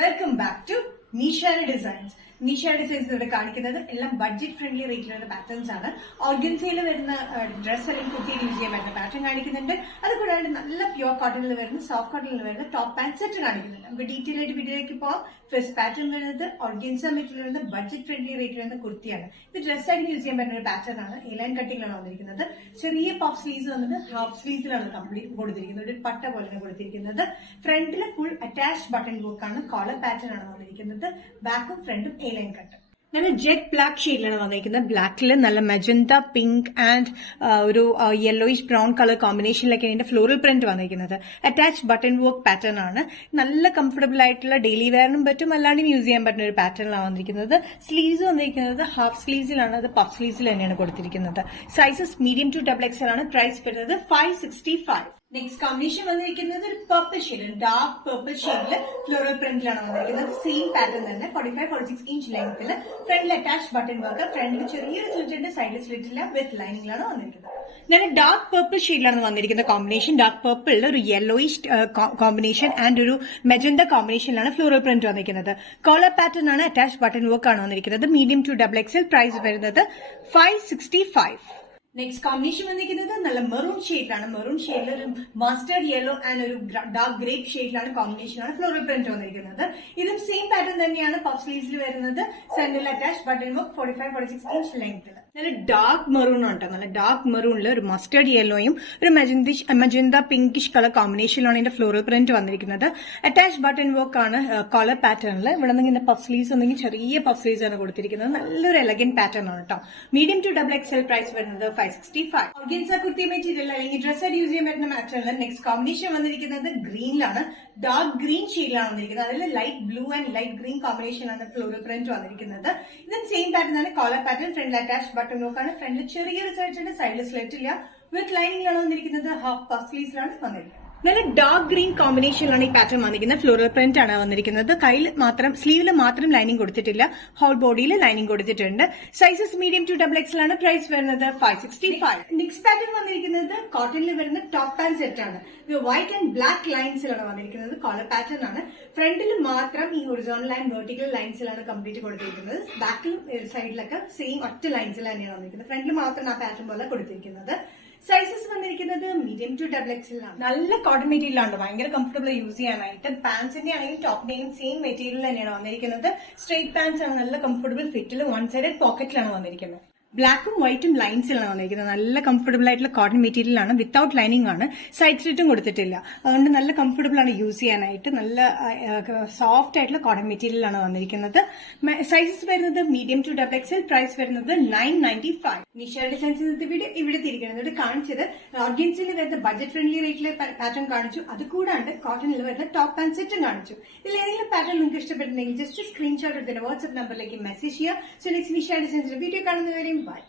Welcome back to Nishara designs. Nishara designs ഇവിടെ കാണിക്കുന്നത് എല്ലാം ബഡ്ജറ്റ് ഫ്രണ്ട്ലി റേറ്റിലുള്ള പാറ്റേൺസ് ആണ്. ഓർഗൻസയിൽ വരുന്ന ഡ്രസ് അല്ലെങ്കിൽ കുട്ടിയിൽ യൂസ് ചെയ്യാൻ പറ്റുന്ന പാറ്റേൺ കാണിക്കുന്നുണ്ട്. അതുകൂടാണ്ട് നല്ല പ്യൂർ കോട്ടണിൽ വരുന്ന സോഫ്റ്റ് കോട്ടണിൽ വരുന്ന ടോപ്പ് പാന്റ് സെറ്റ് കാണിക്കുന്നുണ്ട്. നമുക്ക് ഡീറ്റെയിൽ ആയിട്ട് വീഡിയോയിലേക്ക് പോവാം. ഫസ്റ്റ് പാറ്റേൺ വരുന്നത് ഓർഗൻസ മെറ്റീരിയൽ വരുന്ന ബഡ്ജറ്റ് ഫ്രണ്ട്ലി റേറ്റിൽ വരുന്ന കുർത്തിയാണ്. ഇത് ഡ്രസ് ആയിട്ട് യൂസ് ചെയ്യാൻ പറ്റുന്ന ഒരു പാറ്റേൺ ആണ്. എലൈൻ കട്ടിങ്ങിലാണ് വന്നിരിക്കുന്നത്. ചെറിയ പഫ് സ്ലീവ്സ് വന്നിട്ട് ഹാഫ് സ്ലീവ്സിലാണ് കംപ്ലീറ്റ് കൊടുത്തിരിക്കുന്നത്. ഒരു പട്ട പോലെയാണ് കൊടുത്തിരിക്കുന്നത്. ഫ്രണ്ടിൽ ഫുൾ അറ്റാച്ച്ഡ് ബട്ടൺ വർക്കാണ്. കോളർ പാറ്റേൺ ആണ് വന്നിരിക്കുന്നത്. ബാക്കും ഫ്രണ്ടും എലൈൻ കട്ട്. നല്ല ജെറ്റ് ബ്ലാക്ക് ഷെയ്ഡിലാണ് വന്നിരിക്കുന്നത്. ബ്ലാക്കിൽ നല്ല മെജന്ത പിങ്ക് ആൻഡ് ഒരു യെല്ലോയിഷ് ബ്രൗൺ കളർ കോമ്പിനേഷനിലൊക്കെ ഇതിന്റെ ഫ്ലോറൽ പ്രിന്റ് വന്നിരിക്കുന്നത്. അറ്റാച്ച്ഡ് ബട്ടൺ വർക്ക് പാറ്റേൺ ആണ്. നല്ല കംഫർട്ടബിൾ ആയിട്ടുള്ള ഡെയിലി വെയറിനും പറ്റും, അല്ലാണ്ടും യൂസ് ചെയ്യാൻ പറ്റുന്ന ഒരു പാറ്റേണിലാണ് വന്നിരിക്കുന്നത്. സ്ലീവ്സ് വന്നിരിക്കുന്നത് ഹാഫ് സ്ലീവ്സിലാണ്, അത് പഫ് സ്ലീവ്സിൽ തന്നെയാണ് കൊടുത്തിരിക്കുന്നത്. സൈസസ് മീഡിയം ടു XXL ആണ്. പ്രൈസ് വരുന്നത് 565. നെക്സ്റ്റ് കോമ്പിനേഷൻ വന്നിരിക്കുന്നത് ഒരു പർപ്പിൾ ഷെയ്ഡ്, ഡാർക്ക് പർപ്പിൾ ഷെയ്ഡില് ഫ്ലോറൽ പ്രിന്റിലാണ് വന്നിരിക്കുന്നത്. സെയിം പാറ്റേൺ തന്നെ 45-46 ഇഞ്ച് ലെങ്ത്തിൽ ഫ്രണ്ടിൽ അറ്റാച്ച് ബട്ടൺ വർക്ക്. ഫ്രണ്ടിൽ ചെറിയൊരു സ്ലിറ്റ്, സൈഡിൽ സ്ലിറ്റ് ഇല്ല, വിത്ത് ലൈനിങ്ങിലാണ് വന്നിരിക്കുന്നത്. നല്ല ഡാർക്ക് പർപ്പിൾ ഷെയ്ഡിലാണ് വന്നിരിക്കുന്ന കോമ്പിനേഷൻ. ഡാർക്ക് പർപ്പിളിൽ ഒരു യെല്ലോയിഷ് കോമ്പിനേഷൻ ആൻഡ് ഒരു മെജന്ത കോമ്പിനേഷനിലാണ് ഫ്ലോറൽ പ്രിന്റ് വന്നിരിക്കുന്നത്. കോളർ പാറ്റേൺ ആണ്. അറ്റാച്ച് ബട്ടൺ വർക്ക് ആണ് വന്നിരിക്കുന്നത്. Medium to XXL. പ്രൈസ് വരുന്നത് 565. നെക്സ്റ്റ് കോമ്പിനേഷൻ വന്നിരിക്കുന്നത് നല്ല മെറൂൺ ഷെയ്ഡിലാണ്. മെറൂൺ ഷെയ്ഡിൽ ഒരു മസ്റ്റേർഡ് യെല്ലോ ആൻഡ് ഒരു ഡാർക്ക് ഗ്രേപ്പ് ഷെയ്ഡിലാണ് കോമ്പിനേഷനാണ് ഫ്ലോറൽ പ്രിന്റ് വന്നിരിക്കുന്നത്. ഇതും സെയിം പാറ്റേൺ തന്നെയാണ്. പഫ് സ്ലീവ്സിൽ വരുന്നത്. സെന്ററിൽ അറ്റാച്ച് ബട്ടൺ വർക്ക്. 45-46 ഇഞ്ച് ലെങ്ത്തിൽ. നല്ല ഡാർക്ക് മെറൂൺ ഉണ്ട്. നല്ല ഡാർക്ക് മെറൂണിൽ ഒരു മസ്റ്റേർഡ് യെല്ലോയും ഒരു മജന്ത പിങ്കിഷ് കളർ കോമ്പിനേഷനിലാണ് ഇതിന്റെ ഫ്ലോറൽ പ്രിന്റ് വന്നിരിക്കുന്നത്. അറ്റാച്ച് ബട്ടൺ വർക്ക് ആണ് കോളർ പാറ്റേണിൽ. ഇവിടെ നിന്ന് പഫ് സ്ലീവ്സ് ഉണ്ടെങ്കിൽ ചെറിയ പഫ് സ്ലീവ്സ് ആണ് കൊടുത്തിരിക്കുന്നത്. നല്ലൊരു എലഗന്റ് പാറ്റേൺ ആണ് കേട്ടോ. Medium to XXL. പ്രൈസ് വരുന്നത് 565. ഓർഗൻസ കുർത്തി മെറ്റീരിയൽ അല്ലെങ്കിൽ ഡ്രസ് ആയിട്ട് യൂസ് ചെയ്യാൻ പറ്റുന്ന മാറ്ററിൽ നെക്സ്റ്റ് കോമ്പിനേഷൻ വന്നിരിക്കുന്നത് ഗ്രീനിലാണ്. ഡാർക്ക് ഗ്രീൻ ഷെയ്ഡിലാണ് വന്നിരിക്കുന്നത്. അതിൽ light blue and light green കോമ്പിനേഷനാണ് ഫ്ലോറൽ പ്രിന്റ് വന്നിരിക്കുന്നത്. ഇതും സെയിം പാറ്റേൺ ആണ്. Collar pattern. ഫ്രണ്ടിൽ അറ്റാച്ച് ബട്ടൺ നോക്കാണ്. ഫ്രണ്ടിൽ ചെറിയൊരു സൈഡ്, സൈഡിൽ സ്ലിറ്റ് ഇല്ല, വിത്ത് ലൈനിങ്ങിലാണ് വന്നിരിക്കുന്നത്. ഹാഫ് പഫ് സ്ലീവ്സിലാണ് വന്നിരിക്കുന്നത്. നല്ല ഡാർക്ക് ഗ്രീൻ കോമ്പിനേഷനിലാണ് ഈ പാറ്റേൺ വന്നിരിക്കുന്നത്. ഫ്ലോറൽ പ്രിന്റ് ആണ് വന്നിരിക്കുന്നത്. കയ്യിൽ മാത്രം, സ്ലീവിൽ മാത്രം ലൈനിങ് കൊടുത്തിട്ടില്ല, ഹോൾ ബോഡിയിൽ ലൈനിങ് കൊടുത്തിട്ടുണ്ട്. സൈസസ് മീഡിയം ടു XXL ആണ്. പ്രൈസ് വരുന്നത് 565. നെക്സ്റ്റ് പാറ്റേൺ വന്നിരിക്കുന്നത് കോട്ടണിൽ വരുന്ന ടോപ്പ് പാന്റ് സെറ്റ് ആണ്. ഇത് വൈറ്റ് ആൻഡ് ബ്ലാക്ക് ലൈൻസിലാണ് വന്നിരിക്കുന്നത്. കോളർ പാറ്റേൺ ആണ്. ഫ്രണ്ടിൽ മാത്രം ഈ ഹൊറിസോണൽ ആൻഡ് വെർട്ടിക്കൽ ലൈൻസിലാണ് കംപ്ലീറ്റ് കൊടുത്തിരിക്കുന്നത്. ബാക്കിലും സൈഡിലൊക്കെ സെയിം ഒറ്റ ലൈൻസിൽ തന്നെയാണ് വന്നിരിക്കുന്നത്. ഫ്രണ്ടിൽ മാത്രം ആ പാറ്റേൺ പോലെ കൊടുത്തിരിക്കുന്നത്. സൈസസ് വന്നിരിക്കുന്നത് മീഡിയം ടു XXL ആണ്. നല്ല കോട്ടൺ മെറ്റീരിയൽ ആണ്. ഭയങ്കര കംഫർട്ടബിൾ യൂസ് ചെയ്യാനായിട്ട്. പാൻസിന്റെ ആണെങ്കിലും ടോപ്പിന്റെയും സെയിം മെറ്റീരിയൽ തന്നെയാണ് വന്നിരിക്കുന്നത്. സ്ട്രെയിറ്റ് പാൻസ് ആണ്. നല്ല കംഫർട്ടബിൾ ഫിറ്റിൽ വൺ സൈഡഡ് പോക്കറ്റിലാണ് വന്നിരിക്കുന്നത്. ബ്ലാക്കും വൈറ്റും ലൈൻസിലാണ് വന്നിരിക്കുന്നത്. നല്ല കംഫർട്ടബിൾ ആയിട്ടുള്ള കോട്ടൺ മെറ്റീരിയൽ ആണ്. വിത്തൌട്ട് ലൈനിങ് ആണ്. സൈഡ് സ്ലിറ്റും കൊടുത്തിട്ടില്ല. അതുകൊണ്ട് നല്ല കംഫർട്ടബിൾ ആണ് യൂസ് ചെയ്യാനായിട്ട്. നല്ല സോഫ്റ്റ് ആയിട്ടുള്ള കോട്ടൺ മെറ്റീരിയൽ ആണ് വന്നിരിക്കുന്നത്. സൈസസ് വരുന്നത് മീഡിയം ടു XXL. പ്രൈസ് വരുന്നത് 995. നിഷാര ഡിസൈൻസ് വീഡിയോ ഇവിടെ തിരിക്കുന്നത്. ഇവിടെ കാണിച്ചത് ഓർഗൻസിൽ വരുന്ന ബഡ്ജറ്റ് ഫ്രണ്ട്ലി റേറ്റിലെ പാറ്റേൺ കാണിച്ചു. അതുകൂടാണ്ട് കോട്ടണിൽ വരുന്ന ടോപ്പ് ആൻഡ് സെറ്റും കാണിച്ചു. ഇതിൽ ഏതെങ്കിലും പാറ്റേൺ നിങ്ങൾക്ക് ഇഷ്ടപ്പെട്ടിട്ടുണ്ടെങ്കിൽ ജസ്റ്റ് സ്ക്രീൻഷോട്ട് എടുത്തിട്ട് വാട്സ്ആപ്പ് നമ്പറിലേക്ക് മെസ്സേജ് ചെയ്യുക. സോ നെക്സ്റ്റ് നിഷാര ഡിസൈൻസിന്റെ വീഡിയോ കാണുന്നവരെയും ബൈ.